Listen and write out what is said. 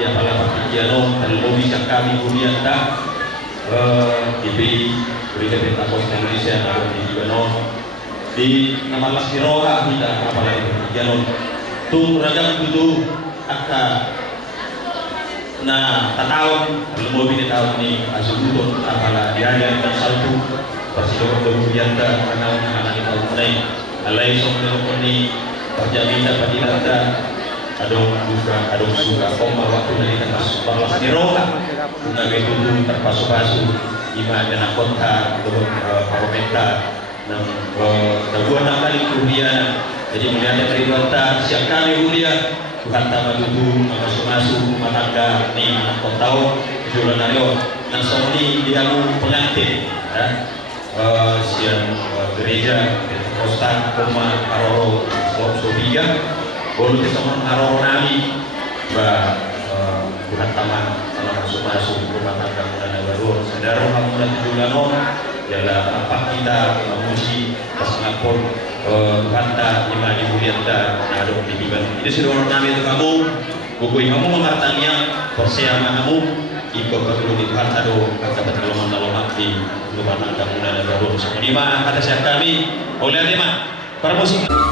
dia pala pakikiano terlebih kami kemudian tak diberi berikan Pos Indonesia atau di Gibano di nama Laskiroha kita apalagi pakikiano tung ragam itu akan na tatawag lumobi ni tawag ni asubuton apala diayan ng salpo pasidok kemudian da kanaw na anak itaw munay alay sok ni perjamita padilata adong buka adong suka koma waktu na kita balas ni roka na betutu terpasu-pasu ima na konta do paromenta ng daguan ng kali kemudian jadi melihat dari ta siap kami kemudian Tuhan tak matutu masuk-masuk rumah tangga ni anak kotau jualan ayo nang soni dia pengantin ya siang gereja Pentecostan koma aroro sobiga bolu kesamaan aroro nami Tuhan taman kalau masuk-masuk rumah tangga muda baru saudara kamu dan jualan ialah apa kita memuji pasangapun Tuhan tak lima dimuliakan adong di biban itu sudah nami itu kamu bukui kamu mengartanya persiapan kamu iko perlu di Tuhan adong kata pertolongan dalam hati rumah tangga muda baru semua kata siap kami oleh tema para musik